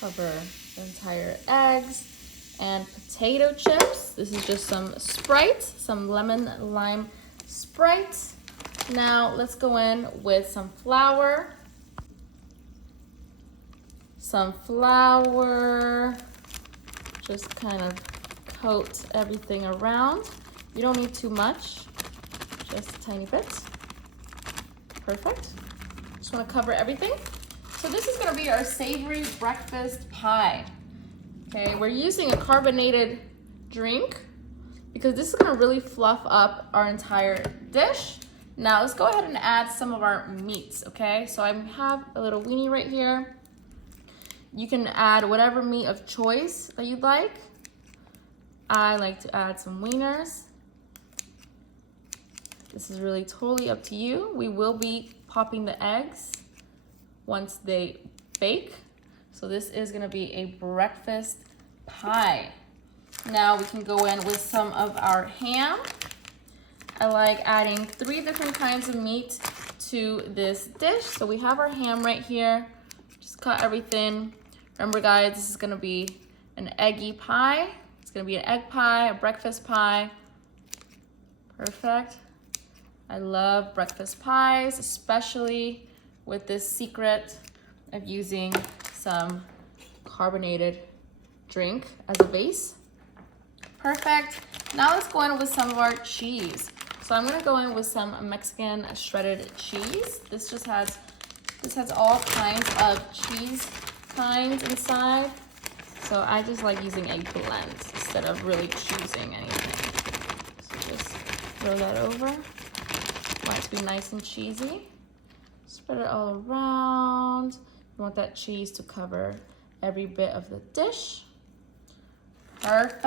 Cover the entire eggs and potato chips. This is just some Sprite, some lemon lime Sprite. Now let's go in with some flour. Some flour. Just kind of coat everything around. You don't need too much, just a tiny bit. Perfect. Just want to cover everything. So this is going to be our savory breakfast pie. Okay, we're using a carbonated drink because this is going to really fluff up our entire dish. Now let's go ahead and add some of our meats, okay? So I have a little weenie right here. You can add whatever meat of choice that you'd like. I like to add some wieners. This is really totally up to you. We will be popping the eggs once they bake. So this is gonna be a breakfast pie. Now we can go in with some of our ham. I like adding 3 different kinds of meat to this dish. So we have our ham right here. Just cut everything. Remember guys, this is gonna be an eggy pie. It's gonna be an egg pie, a breakfast pie. Perfect. I love breakfast pies, especially with this secret of using some carbonated drink as a base. Perfect. Now let's go in with some of our cheese. So I'm gonna go in with some Mexican shredded cheese. This has all kinds of cheese kinds inside. So I just like using a blend instead of really choosing anything. So just throw that over. Want it to be nice and cheesy. Spread it all around. You want that cheese to cover every bit of the dish. Perfect.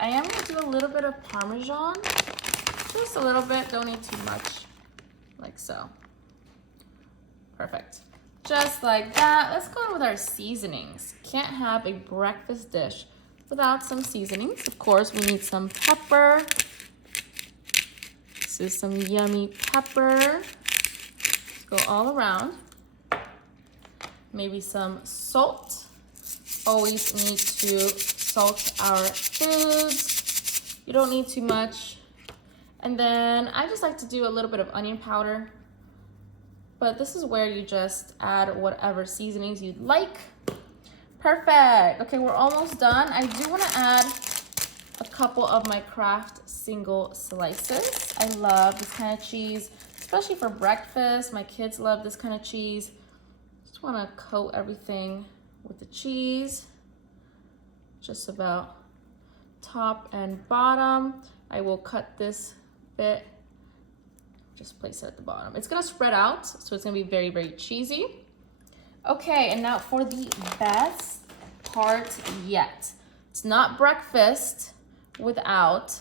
I am gonna do a little bit of Parmesan. Just a little bit, don't need too much, like so. Perfect. Just like that. Let's go on with our seasonings. Can't have a breakfast dish without some seasonings. Of course, we need some pepper. This is some yummy pepper. Let's go all around. Maybe some salt. Always need to salt our foods. You don't need too much. And then I just like to do a little bit of onion powder. But this is where you just add whatever seasonings you'd like. Perfect. Okay, we're almost done. I do want to add a couple of my Kraft single slices. I love this kind of cheese, especially for breakfast. My kids love this kind of cheese. Just want to coat everything with the cheese. Just about top and bottom. I will cut this bit. Just place it at the bottom. It's gonna spread out, so it's gonna be very, very cheesy. Okay, and now for the best part yet. It's not breakfast without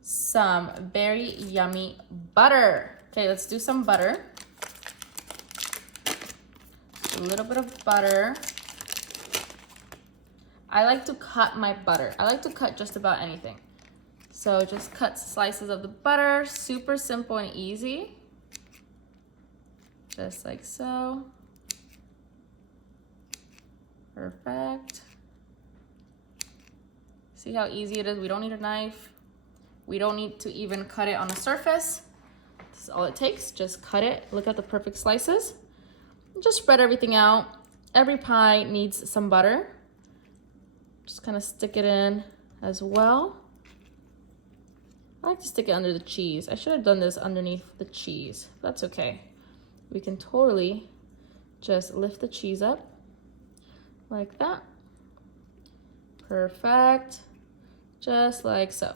some very yummy butter. Okay, let's do some butter. A little bit of butter. I like to cut my butter. I like to cut just about anything. So just cut slices of the butter, super simple and easy. Just like so. Perfect. See how easy it is? We don't need a knife. We don't need to even cut it on the surface. This is all it takes, just cut it. Look at the perfect slices. Just spread everything out. Every pie needs some butter. Just kind of stick it in as well. I like to stick it under the cheese. I should have done this underneath the cheese. That's okay. We can totally just lift the cheese up like that. Perfect. Just like so.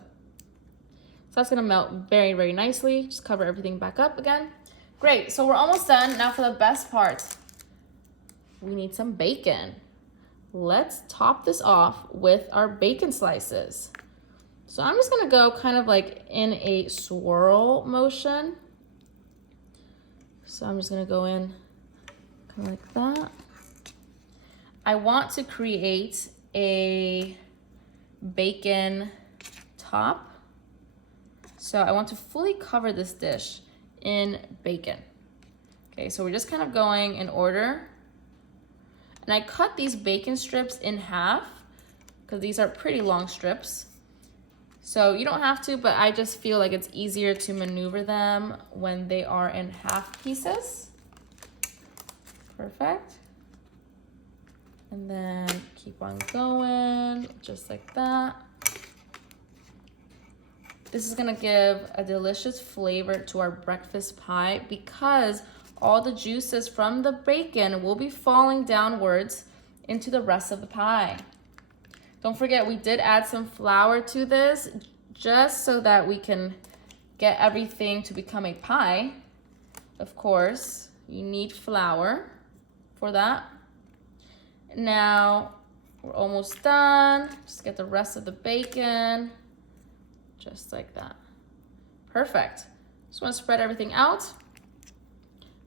So that's gonna melt very, very nicely. Just cover everything back up again. Great, so we're almost done. Now for the best part. We need some bacon. Let's top this off with our bacon slices. So I'm just gonna go kind of like in a swirl motion. So I'm just gonna go in kind of like that. I want to create a bacon top. So I want to fully cover this dish in bacon. Okay, so we're just kind of going in order. And I cut these bacon strips in half because these are pretty long strips. So you don't have to, but I just feel like it's easier to maneuver them when they are in half pieces. Perfect. And then keep on going, just like that. This is gonna give a delicious flavor to our breakfast pie because all the juices from the bacon will be falling downwards into the rest of the pie. Don't forget, we did add some flour to this just so that we can get everything to become a pie. Of course, you need flour for that. Now, we're almost done. Just get the rest of the bacon, just like that. Perfect. Just want to spread everything out.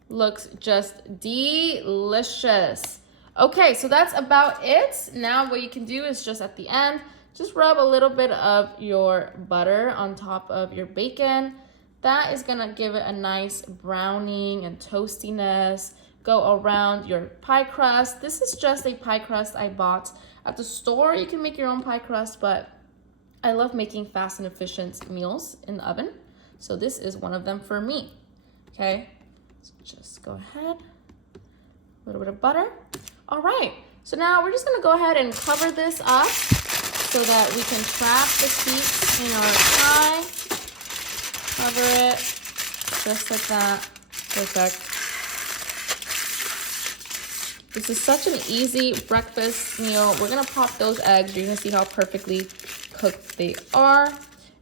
Looks just delicious. Okay, so that's about it. Now what you can do is just at the end, just rub a little bit of your butter on top of your bacon. That is gonna give it a nice browning and toastiness. Go around your pie crust. This is just a pie crust I bought at the store. You can make your own pie crust, but I love making fast and efficient meals in the oven. So this is one of them for me, okay? So just go ahead, a little bit of butter. All right, so now we're just gonna go ahead and cover this up so that we can trap the heat in our pie. Cover it, just like that, perfect. This is such an easy breakfast meal. We're gonna pop those eggs. You're gonna see how perfectly cooked they are.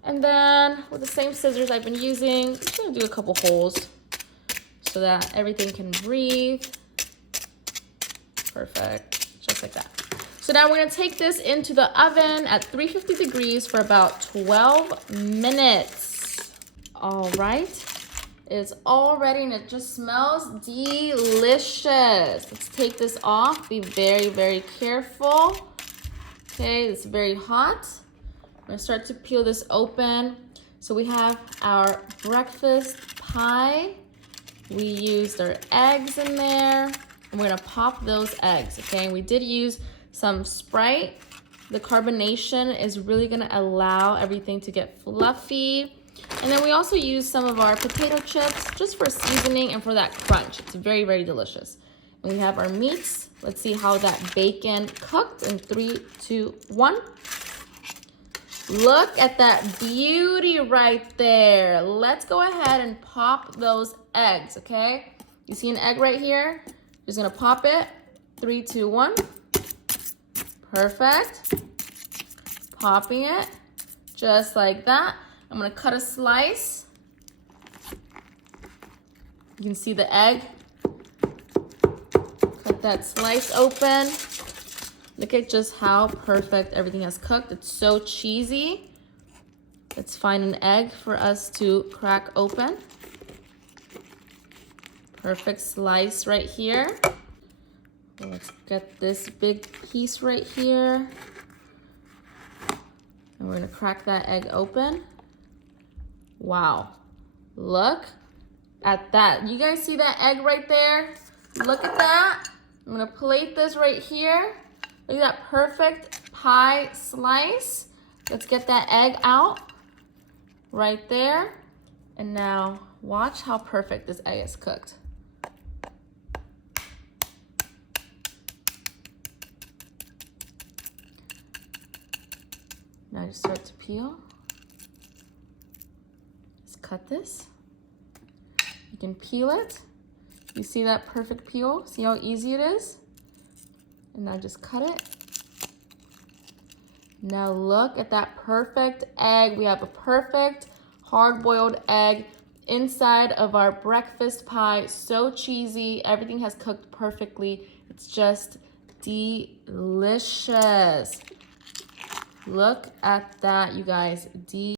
And then with the same scissors I've been using, I'm just gonna do a couple holes so that everything can breathe. Perfect, just like that. So now we're gonna take this into the oven at 350 degrees for about 12 minutes. All right, it's all ready and it just smells delicious. Let's take this off, be very, very careful. Okay, it's very hot. I'm gonna start to peel this open. So we have our breakfast pie. We used our eggs in there. And we're gonna pop those eggs, okay? And we did use some Sprite. The carbonation is really gonna allow everything to get fluffy. And then we also use some of our potato chips just for seasoning and for that crunch. It's very, very delicious. And we have our meats. Let's see how that bacon cooked in 3, 2, 1. Look at that beauty right there. Let's go ahead and pop those eggs, okay? You see an egg right here? Just gonna pop it. 3, 2, 1. Perfect. Popping it just like that. I'm gonna cut a slice. You can see the egg. Cut that slice open. Look at just how perfect everything has cooked. It's so cheesy. Let's find an egg for us to crack open. Perfect slice right here. Let's get this big piece right here. And we're gonna crack that egg open. Wow, look at that. You guys see that egg right there? Look at that. I'm gonna plate this right here. Look at that perfect pie slice. Let's get that egg out right there. And now watch how perfect this egg is cooked. Now you start to peel. Let's cut this. You can peel it. You see that perfect peel? See how easy it is? And now just cut it. Now look at that perfect egg. We have a perfect hard-boiled egg inside of our breakfast pie. So cheesy. Everything has cooked perfectly. It's just delicious. Look at that, you guys.